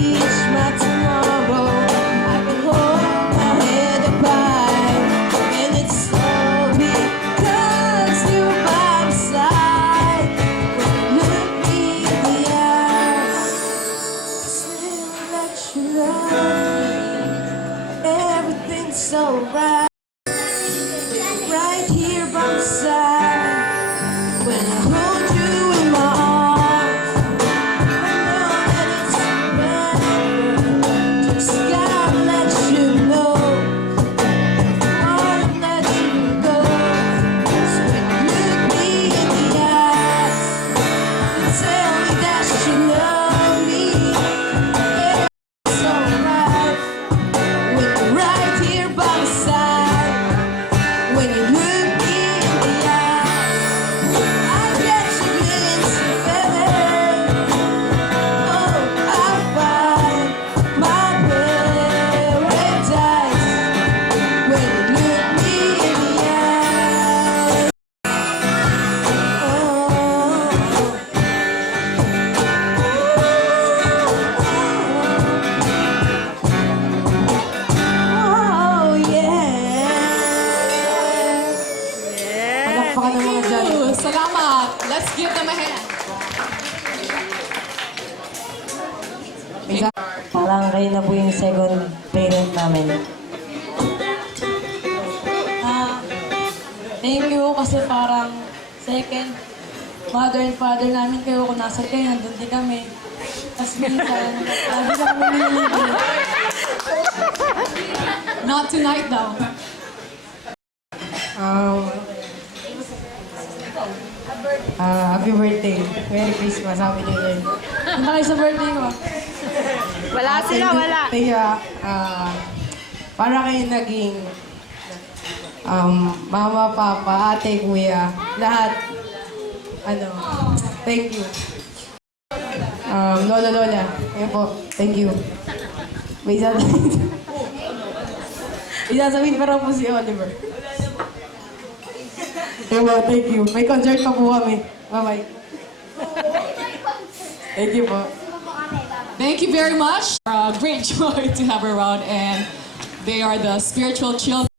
reach my tomorrow. I can hold my head up high, and it's all because you're by my side. When you look me in the eyes, still that you love me. Everything's so right, right here by my side. When I hold you in my arms, I know that it's better. Just gotta let you know, wanna let you go. So when you look me in the eyes, you tell me that you love me. It's alright when you're right here by my side. When you look me in the eyes, I get a glimpse of heaven. Oh, I find my paradise when you look me in the eyes. Oh, yeah. Palakpakan ng mga dyan. Salamat. Let's give them a hand. Parang kayo na po yung second parent namin. Thank you kasi parang second mother and father namin kayo. Kung nasa kayo, nandun din kami. Tapos minsan, lagi na kami nililibig. Not tonight, though. Happy birthday. Merry Christmas. Happy New Year. Punta kayo sa birthday ko. Wala sila, wala. Thank you. Para kayo naging mama, papa, ate, kuya, lahat. Thank you. Lola, lola. Ayun po. Thank you. May isasabihin pa raw po si Oliver. Thank you. May concert pa po kami. Bye-bye. Thank you po. Thank you very much. Great joy to have her around, and they are the spiritual children.